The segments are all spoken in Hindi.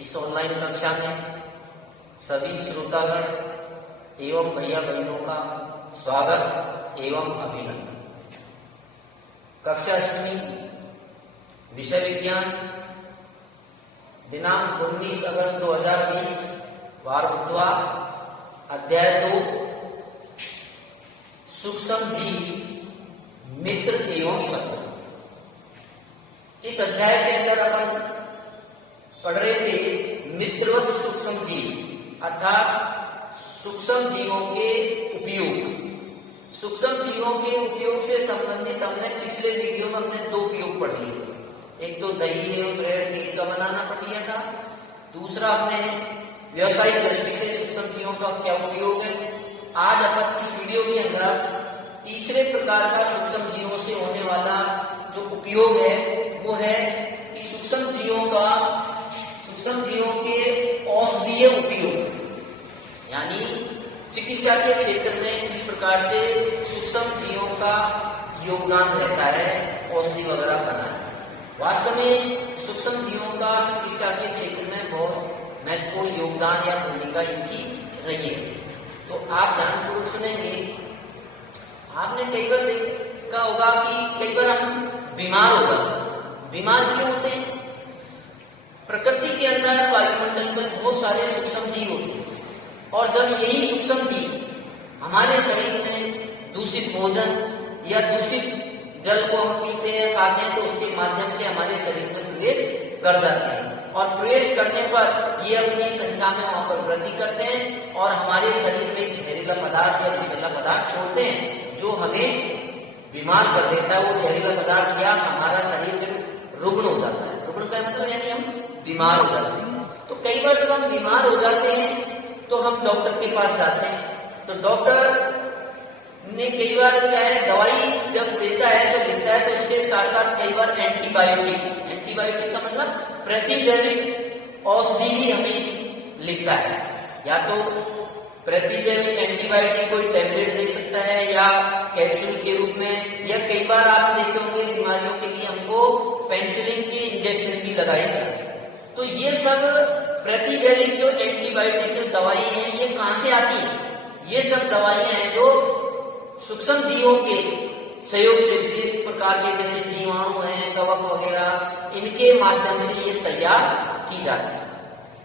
इस ऑनलाइन कक्षा में सभी श्रोतागण एवं भैया बहनों का स्वागत एवं अभिनंदन। कक्षा 8वीं विषय विज्ञान दिनांक 19 अगस्त 2020 वार बुधवार अध्याय 2 सूक्ष्म जीव मित्र एवं शत्रु। इस अध्याय के अंदर अपन पढ़ रहे थे मित्रवत सूक्ष्म जीव अर्थात सूक्ष्म जीवों के उपयोग। सूक्ष्म जीवों के उपयोग से संबंधित हमने पिछले वीडियो में हमने 2 उपयोग पढ़ लिए थे। एक तो दही एवं ब्रेड केक का बनाना पढ़ लिया था, दूसरा हमने व्यवसायिक दृष्टि से सूक्ष्म जीवों का क्या उपयोग है। आज अपन इस वीडियो के अंदर तीसरे प्रकार का सूक्ष्म जीवों से होने वाला जो उपयोग है वो है कि सूक्ष्म जीवों के औषधीय उपयोग, यानी चिकित्सा के क्षेत्र में किस प्रकार से सूक्ष्म जीवों का योगदान रहता है औषधि वगैरह बनाने। वास्तव में सूक्ष्म जीवों का चिकित्सा के क्षेत्र में बहुत महत्वपूर्ण योगदान या भूमिका इनकी रही है। तो आप ध्यानपूर्वक सुनेंगे। आपने कई बार देखा होगा कि कई बार हम बीमार हो जाते हैं। बीमार क्यों होते हैं? प्रकृति के अंदर वायुमंडल में बहुत सारे सूक्ष्म जीव होते हैं और जब यही सूक्ष्म जीव हमारे शरीर में दूषित भोजन या दूषित जल को हम पीते हैं खाते हैं तो उसके माध्यम से हमारे शरीर में प्रवेश कर जाते हैं और प्रवेश करने पर ये अपनी संख्या में वहां पर वृद्धि करते हैं और हमारे शरीर में एक जहरीला पदार्थ या विषैला पदार्थ छोड़ते हैं जो हमें बीमार कर देता है। वो जहरीला पदार्थ या हमारा शरीर रुग्ण हो जाता है। रुग्ण का मतलब यानी हम बीमार हो जाते हैं। तो कई बार जब हम बीमार हो जाते हैं तो हम डॉक्टर के पास जाते हैं। तो डॉक्टर ने कई बार क्या है दवाई जब देता है तो लिखता है तो उसके साथ साथ कई बार एंटीबायोटिक का मतलब प्रतिजैविक औषधि भी हमें लिखता है। या तो प्रतिजैविक एंटीबायोटिक कोई टैबलेट दे सकता है या कैप्सूल के रूप में, या कई बार आप देखे होंगे बीमारियों के लिए हमको पेनिसिलिन के इंजेक्शन भी लगाए जाते हैं। तो ये सब प्रतिजैविक जो एंटीबायोटिक जो दवाई है ये कहां से आती है? ये सब दवाइयां हैं जो सूक्ष्म जीवों के सहयोग से विशेष प्रकार के जैसे जीवाणु हैं, कवक वगैरह, इनके माध्यम से ये तैयार की जाती है।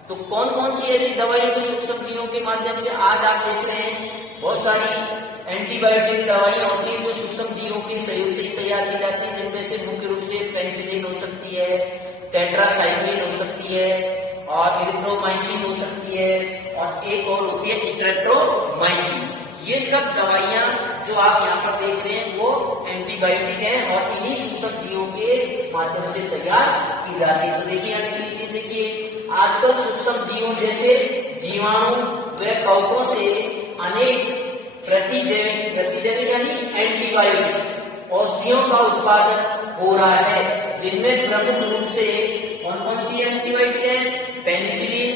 तो कौन कौन सी ऐसी दवाइयां जो सूक्ष्म जीवों के माध्यम से आज आप देख रहे हैं बहुत सारी एंटीबायोटिक दवाइयां होती है जो सूक्ष्म जीवों के सहयोग से ही तैयार की जाती है, जिनमें से मुख्य रूप से पेनिसिलिन हो सकती है, टेट्रासाइक्लिन हो सकती है और इरिथ्रोमाइसिन हो सकती है और एक और होती है स्ट्रेप्टोमाइसिन। ये सब दवाइयां जो आप यहाँ पर देख रहे हैं वो एंटीबायोटिक है और इन्हीं सूक्ष्म जीवों के माध्यम से तैयार की जाती है। तो देखिए यहाँ देख लीजिए, देखिए आजकल सूक्ष्म जीवों जैसे जीवाणु व कवकों से अनेक प्रतिजैविक यानी एंटीबायोटिक औषधियों का उत्पादन हो रहा है, जिनमें प्रमुख रूप से कौन कौन सी एंटीबायोटिक है? पेनिसिलिन,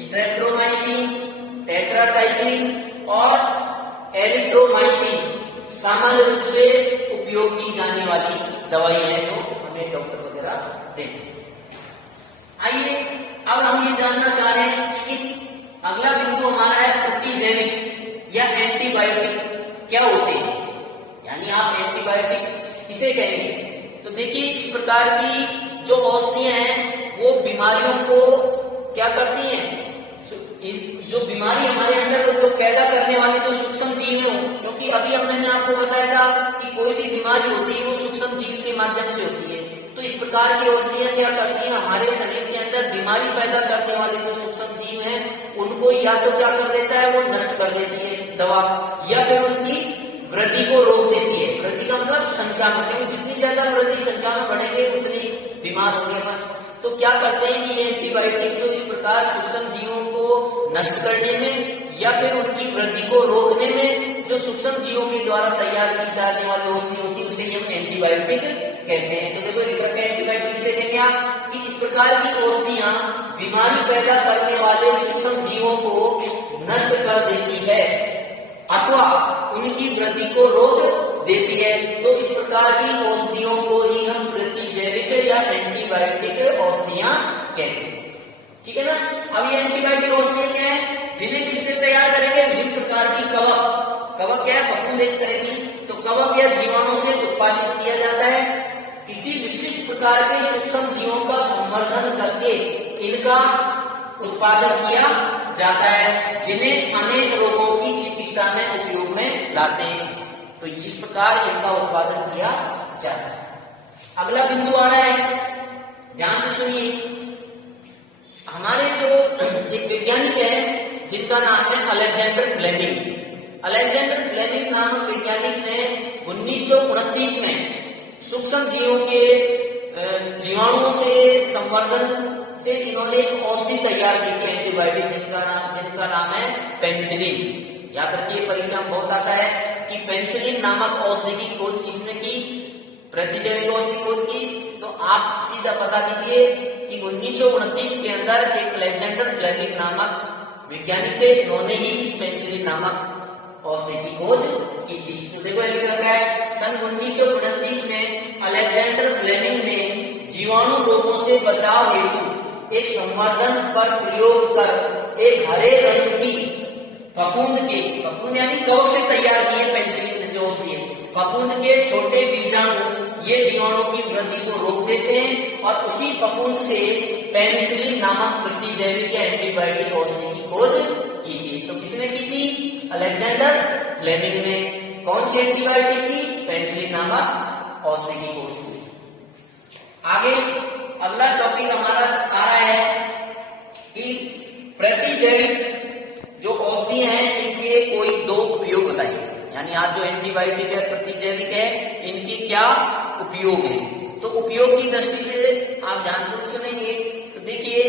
स्ट्रेप्टोमाइसिन, टेट्रासाइक्लिन और एरिथ्रोमाइसिन सामान्य रूप से उपयोग की जाने वाली दवाइयां हैं जो हमें डॉक्टर वगैरह देते हैं। आइए अब हम ये जानना चाह रहे हैं कि अगला बिंदु हमारा है प्रतिजैविक या एंटीबायोटिक क्या होते हैं, यानी आप एंटीबायोटिक किसे कहेंगे? तो देखिए इस प्रकार की जो औषधियां हैं वो बीमारियों को क्या करती हैं? जो बीमारी हमारे अंदर जो पैदा करने वाले जो सूक्ष्म जीव है, क्योंकि अभी हमने आपको बताया था कि कोई भी बीमारी होती है वो सूक्ष्म जीव के माध्यम से होती है। तो इस प्रकार की औषधियां क्या करती हैं? हमारे शरीर के अंदर बीमारी पैदा करने वाले जो सूक्ष्म जीव हैं उनको या तो क्या कर देता है, वो नष्ट कर देती है दवा, या फिर उनकी वृद्धि को रोक देती है। वृद्धि का मतलब संख्या में, क्योंकि जितनी ज्यादा वृद्धि संख्या में बढ़ेंगे उतनी बीमार होंगे अपन। तो क्या करते हैं कि ये एंटीबायोटिक जो इस प्रकार सूक्ष्म जीवों को नष्ट करने में या फिर उनकी वृद्धि को रोकने में जो सूक्ष्म जीवों के द्वारा तैयार की जाने वाली औषधि होती है उसे हम एंटीबायोटिक कहते हैं। तो देखो लिख रखा है एंटीबायोटिक किसे कहेंगे आप? कि इस प्रकार की औषधियां बीमारी पैदा करने वाले सूक्ष्म जीवों को नष्ट कर देती है अथवा उनकी वृद्धि को रोक देती है। तो इस प्रकार की औषधियों को ही हम प्रतिजैविक या एंटीबायोटिक औषधियां कहते हैं। ठीक है ना। अब ये एंटीबायोटिक औषधियां क्या है, जिन्हें किससे तैयार करेंगे, विभिन्न प्रकार की कवक, कवक क्या है, फफूंद एक तरह की, तो कवक या जीवाणु से उत्पादित किया जाता है। किसी विशिष्ट प्रकार के सूक्ष्म जीवों का संवर्धन करके इनका उत्पादन किया जाता है, जिन्हें अनेक रोगों की चिकित्सा में उपयोग में लाते हैं। तो इस प्रकार इनका उत्पादन किया जाता है। अगला बिंदु आ रहा है, ध्यान से सुनिए। हमारे जो एक वैज्ञानिक है जिनका नाम है अलेक्जेंडर फ्लेमिंग। अलेक्जेंडर फ्लेमिंग नामक वैज्ञानिक ने 1929 में सूक्ष्म जीवों के जीवाणुओं से संवर्धन से इन्होंने एक औषधि तैयार की थी, एंटीबायोटिक, जिनका नाम है पेनिसिलिन। याद रखिए, परीक्षा में बहुत आता है कि पेनिसिलिन नामक औषधि की खोज किसने की, प्रतिजैविक औषधि खोज की। तो आप सीधा बता दीजिए कि 1929 के अंदर एक अलेक्जेंडर फ्लेमिंग नामक वैज्ञानिक थे, इन्होंने ही इस पेनिसिलिन नामक औषधि की खोज की थी। तो देखो लिख रखा है, सन 1929 में अलेक्जेंडर फ्लेमिंग ने जीवाणु रोगों से बचाव हेतु एक संवर्धन पर प्रयोग कर एक हरे रंग की फफूंद यानी कवक से तैयार किए पेनिसिलिन जो औषधि है, फफूंद के छोटे बीजाणु ये जीवाणु की वृद्धि को रोक देते हैं, और उसी फफूंद से पेनिसिलिन नामक प्रतिजैविक एंटीबायोटिक औषधि की खोज की थी। तो किसने की थी, अलेक्जेंडर फ्लेमिंग ने। कौन सी एंटीबायोटिक थी, पेनिसिलिन नामक औषधि की खोज की। आगे अगला टॉपिक हमारा आ रहा है कि प्रतिजैविक जो औषधि हैं इनके कोई दो उपयोग बताइए। यानी आज जो एंटीबायोटिक है, प्रतिजैविक है, इनके क्या उपयोग है। तो उपयोग की दृष्टि से आप ध्यानपूर्वक सुनेंगे। तो देखिए,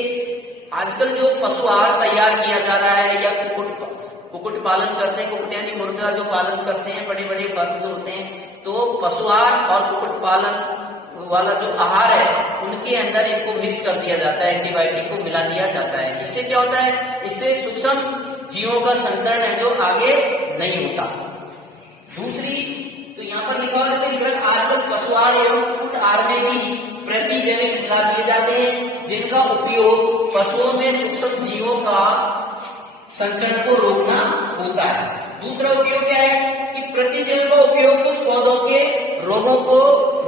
आजकल जो पशु आहार तैयार किया जा रहा है या कुक्कुट पालन करते हैं, कुक्कुट यानी मुर्गा जो पालन करते हैं, बड़े बड़े फर्म जो होते हैं, तो पशु आहार और कुक्कुट पालन वाला जो आहार है उनके अंदर इनको मिक्स कर दिया जाता है, एंटीबायोटिक को मिला दिया जाता है। इससे क्या होता है, इससे सूक्ष्म जीवों का संचरण है जो आगे नहीं होता। दूसरी, तो यहाँ पर लिखा हुआ है आजकल पशु आहार एवं कुक्कुट आहार में भी प्रतिजैविक मिला दिए जाते हैं, जिनका उपयोग पशुओं में सूक्ष्म जीवों का संचरण को रोकना होता है। दूसरा उपयोग क्या है कि प्रतिजैविक का उपयोग कुछ पौधों के रोगों को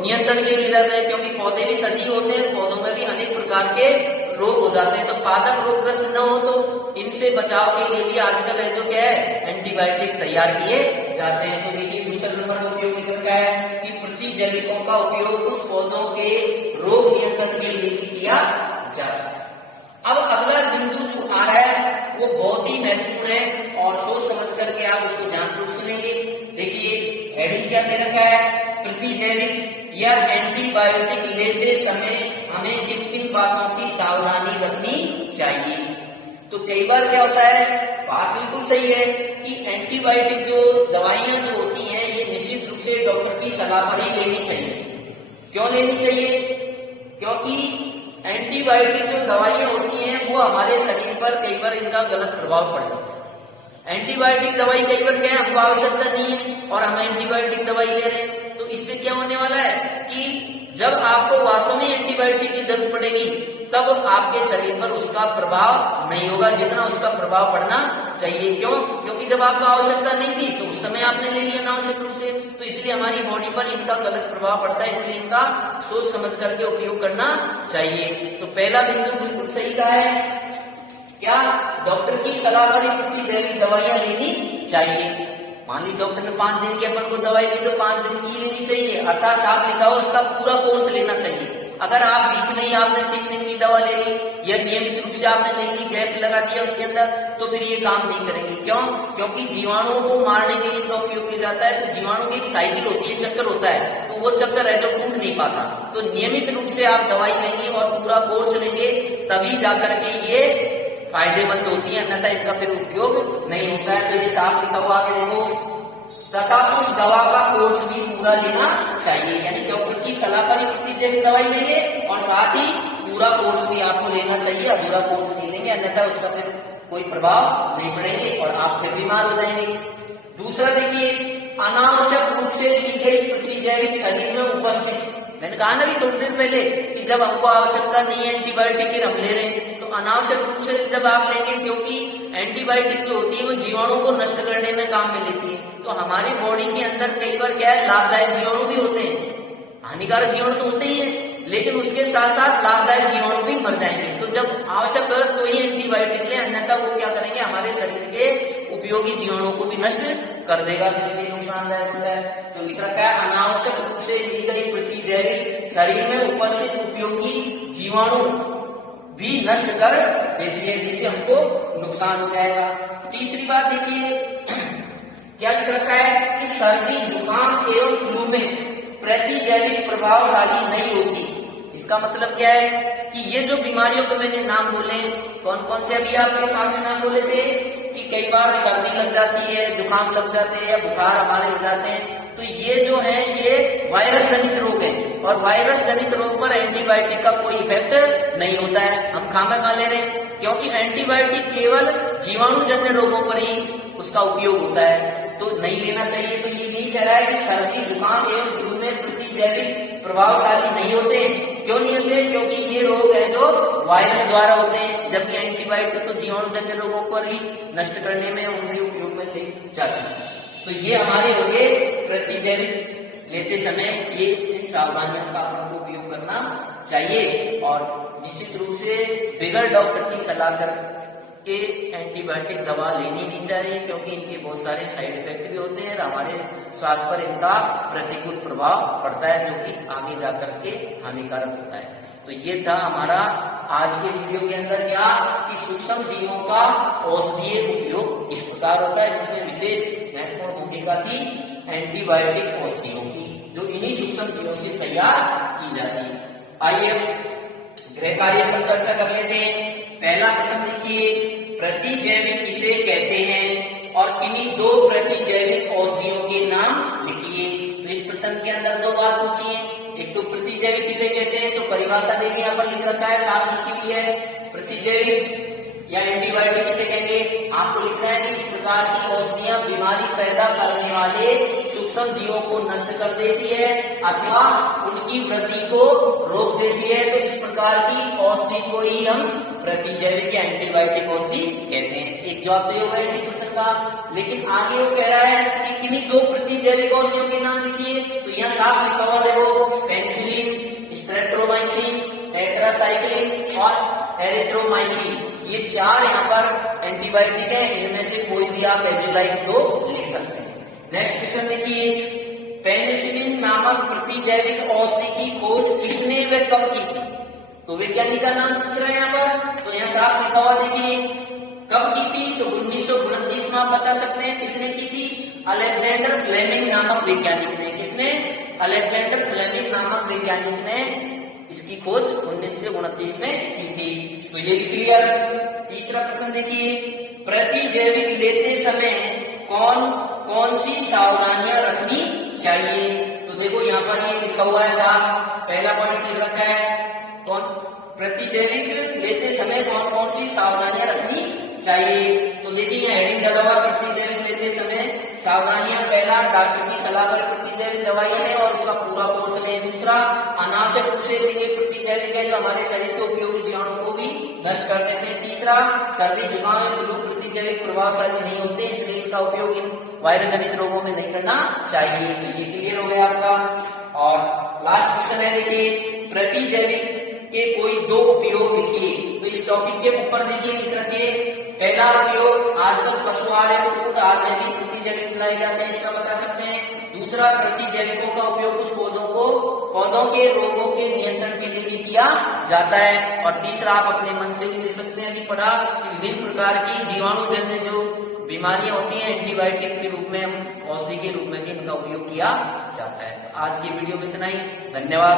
नियंत्रण के लिए जाता है, क्योंकि पौधे भी सजीव होते हैं, पौधों में भी अनेक प्रकार के रोग हो जाते हैं। तो पादप रोगग्रस्त न हो तो इनसे बचाव के लिए भी आजकल है जो क्या है, एंटीबायोटिक तैयार किए जाते हैं। तो देखिए, दूसरा नंबर का उपयोग निकल गया है कि प्रतिजैविकों का उपयोग कुछ पौधों के रोग नियंत्रण के लिए किया जाता है। अब अगला बिंदु जो आ रहा है वो बहुत ही महत्वपूर्ण है, और सोच समझ करके आप उसको ध्यानपूर्वक सुनेंगे। देखिए, हेडिंग क्या दे रखा है, प्रतिजैविक या एंटीबायोटिक लेते समय हमें किन किन बातों की सावधानी रखनी चाहिए। तो कई बार क्या होता है, बात बिल्कुल सही है कि एंटीबायोटिक जो दवाइयां जो होती हैं ये निश्चित रूप से डॉक्टर की सलाह पर ही लेनी चाहिए। क्यों लेनी चाहिए, क्योंकि एंटीबायोटिक जो दवाइयां होती हैं वो हमारे शरीर पर कई बार इनका गलत प्रभाव पड़ जाता है। एंटीबायोटिक दवाई कई बार क्या है, हमको आवश्यकता नहीं है और हम एंटीबायोटिक दवाई ले रहे हैं, तो इससे क्या होने वाला है कि जब आपको वास्तव में एंटीबायोटिक की जरूरत पड़ेगी तब आपके शरीर पर उसका प्रभाव नहीं होगा जितना उसका प्रभाव पड़ना चाहिए। क्यों, क्योंकि जब आपको आवश्यकता नहीं थी तो उस समय आपने ले लिया अनावश्यक रूप से, तो इसलिए हमारी बॉडी पर इनका गलत प्रभाव पड़ता है। इसलिए इनका सोच समझ करके उपयोग करना चाहिए। तो पहला बिंदु बिल्कुल सही रहा है, क्या डॉक्टर की सलाह पर प्रतिजैविक दवाइयां लेनी चाहिए। मान ली डॉक्टर ने 5 दिन की अपन को दवाई ली तो 5 दिन की लेनी चाहिए, अर्थात साफ लिखा हो उसका पूरा कोर्स लेना चाहिए। अगर आप बीच में ही आपने 3 दिन की दवा ले ली या नियमित रूप से आपने ले ली, गैप लगा दिया उसके अंदर, तो फिर ये काम नहीं करेंगे। क्यों, क्योंकि जीवाणुओं को मारने के लिए इनका उपयोग किया जाता है। तो जीवाणु की एक साइकिल होती है, चक्कर होता है, तो वो चक्कर है जो टूट नहीं पाता। तो नियमित रूप से आप दवाई लेंगे और पूरा कोर्स लेंगे तभी जाकर के ये फायदेमंद होती है, अन्यथा इनका फिर उपयोग नहीं होता है। तो ये साफ लिखा हुआ आगे देखो, तथा उस दवा का कोर्स भी पूरा लेना चाहिए, यानी डॉक्टर की सलाह पर ही प्रतिजैविक दवाई लेंगे और साथ ही पूरा कोर्स भी आपको लेना चाहिए। अधूरा कोर्स नहीं लेंगे अन्यथा उसका फिर कोई प्रभाव नहीं पड़ेंगे और आप फिर बीमार हो जाएंगे। दूसरा देखिए, अनावश्यक रूप से ली गई प्रतिजैविक शरीर में उपस्थित, मैंने कहा ना भी थोड़ी देर पहले कि जब हमको आवश्यकता नहीं है एंटीबायोटिक हम ले रहे हैं, तो तो अनावश्यक रूप से जब आप लेंगे, क्योंकि एंटीबायोटिक जो होती है वो जीवाणु को नष्ट करने में काम में लेती है। तो हमारी बॉडी के अंदर कई बार क्या है, लाभदायक जीवाणु भी होते हैं, हानिकारक जीवाणु तो होते ही है, लेकिन उसके साथ साथ लाभदायक जीवाणु भी मर जाएंगे। तो जब आवश्यक है तो ही एंटीबायोटिक ले, अन्यथा वो क्या करेंगे, हमारे शरीर के उपयोगी जीवाणुओं को भी नष्ट कर देगा, इसलिए नुकसानदायक होता है। तो लिख रखा है अनावश्यक रूप से ली गई प्रतिजैविक शरीर में उपस्थित उपयोगी जीवाणु भी नष्ट कर देती है, जिससे हमको नुकसान हो जाएगा। तीसरी बात देखिए क्या लिख रखा है कि सर्दी जुकाम एवं फ्लू में प्रतिजैविक प्रभावशाली नहीं होती। इसका मतलब क्या है कि ये जो बीमारियों के मैंने नाम बोले, कौन कौन से अभी आपके सामने नाम बोले थे कि कई बार सर्दी लग जाती है, जुकाम लग जाते हैं या बुखार हमारे हो जाते हैं, तो ये जो है ये वायरस जनित रोग है, और वायरस जनित रोग पर एंटीबायोटिक का कोई इफेक्ट नहीं होता है। हम खामा खा ले रहे हैं, क्योंकि एंटीबायोटिक केवल जीवाणु जन्य रोगों पर ही उसका उपयोग होता है, तो नहीं लेना चाहिए। तो ये नहीं कह रहा है कि सर्दी जुकाम एवं फ्लू में प्रतिजैविक प्रभावशाली नहीं होते। क्यों नहीं होते? क्योंकि ये रोग है जो वायरस द्वारा होते हैं, जबकि एंटीबायोटिक तो जीवाणु जन्य रोगों पर ही नष्ट करने में उनके उपयोग में ले जाते हैं। तो ये हमारे हो गए प्रतिजैविक लेते समय ये इन सावधानियों का आपको उपयोग करना चाहिए, और निश्चित रूप से बगैर डॉक्टर की सलाह करके एंटीबायोटिक दवा लेनी नहीं चाहिए, क्योंकि इनके बहुत सारे साइड इफेक्ट भी होते हैं और हमारे स्वास्थ्य पर इनका प्रतिकूल प्रभाव पड़ता है, जो कि आगे जाकर के हानिकारक होता है। तो ये था हमारा आज के वीडियो के अंदर क्या कि सूक्ष्म जीवों का औषधीय उपयोग किस प्रकार होता है, जिसमें विशेष महत्वपूर्ण भूमिका थी एंटीबायोटिक औषधियों की, जो इन्हीं सूक्ष्म जीवों से तैयार की जाती है। आइए गृह कार्य पर चर्चा कर लेते हैं। पहला प्रश्न देखिए, प्रतिजैविक किसे कहते हैं और किन्हीं दो प्रतिजैविक औषधियों के नाम लिखिए। तो इस प्रश्न के अंदर दो बात पूछी है, एक तो प्रतिजैविक किसे कहते हैं, तो परिभाषा देखिए यहाँ पर लिख रखा है, साफ लिखी हुई है। प्रतिजैविक या एंटीबायोटिक किसे कहेंगे, आपको लिखना है कि इस प्रकार की औषधियां बीमारी पैदा करने वाले सूक्ष्म जीवों को नष्ट कर देती है अथवा उनकी वृद्धि को रोक देती है। तो इस प्रकार की औषधि को ही हम प्रतिजैविक या एंटीबायोटिक औषधि कहते हैं। एक जवाब तो होगा इसी प्रश्न का, लेकिन आगे वो कह रहा है कि किन्हीं दो प्रतिजैविक औषधियों के नाम लिखिए। तो यहाँ साफ लिखा हुआ देखो, पेनिसिलिन, स्ट्रेप्टोमाइसिन, टेट्रासाइक्लिन और एरिथ्रोमाइसिन, ये चार यहाँ पर एंटीबायोटिक है, इनमें से कोई भी आप एजुलाइक दो ले सकते हैं। नेक्स्ट क्वेश्चन देखिए, पेनिसिलिन नामक प्रतिजैविक औषधि की खोज किसने व कब की थी। तो वैज्ञानिक का नाम पूछ रहे हैं यहाँ पर, तो यहाँ साफ लिखा हुआ देखिए कब की थी, तो 1929 में आप बता सकते हैं किसने की थी, अलेक्जेंडर फ्लेमिंग नामक वैज्ञानिक ने। किसने? अलेक्जेंडर फ्लेमिंग नामक वैज्ञानिक ने इसकी खोज 1929 में की थी। तो ये भी क्लियर। तीसरा प्रश्न देखिए, प्रतिजैविक लेते समय कौन कौन सी सावधानियां रखनी चाहिए। तो देखो यहाँ पर ये लिखा हुआ है साफ, पहला पॉइंट लिख रखा है, कौन प्रतिजैविक लेते समय कौन कौन सी सावधानियां रखनी चाहिए। तो देखिए यहाँ हेडिंग डाला हुआ, प्रतिजैविक लेते समय सावधानियां। पहला, डॉक्टर की सलाह पर प्रतिजैविक दवाई लें और उसका पूरा कोर्स लें। दूसरा, अनावश्यक रूप से लेंगे प्रतिजैविक है जो हमारे शरीर के उपयोगी जीवाणु को भी नष्ट कर देते हैं। तीसरा, सर्दी जुकाम में फ्लू प्रतिजैविक प्रभावशाली नहीं होते, इसलिए इनका उपयोग इन वायरस जनित रोगों में नहीं करना चाहिए। तो ये क्लियर हो गया आपका। और लास्ट क्वेश्चन है देखिए, प्रतिजैविक के कोई दो उपयोग लिखिए। तो इस टॉपिक के ऊपर देखिए लिख रखे, पहला उपयोग, आजकल पशु आहार एवं कुक्कुट आहार में भी प्रतिजैविक मिलाए जाते हैं, इसका बता सकते हैं। दूसरा, प्रतिजैविकों का उपयोग कुछ पौधों के रोगों के नियंत्रण के लिए भी किया जाता है। और तीसरा, आप अपने मन से भी ले सकते हैं, अभी पढ़ा कि विभिन्न प्रकार की जीवाणु जन्य जो बीमारियां होती हैं एंटीबायोटिक के रूप में, औषधि के रूप में भी इनका उपयोग किया जाता है। आज की वीडियो में इतना ही, धन्यवाद।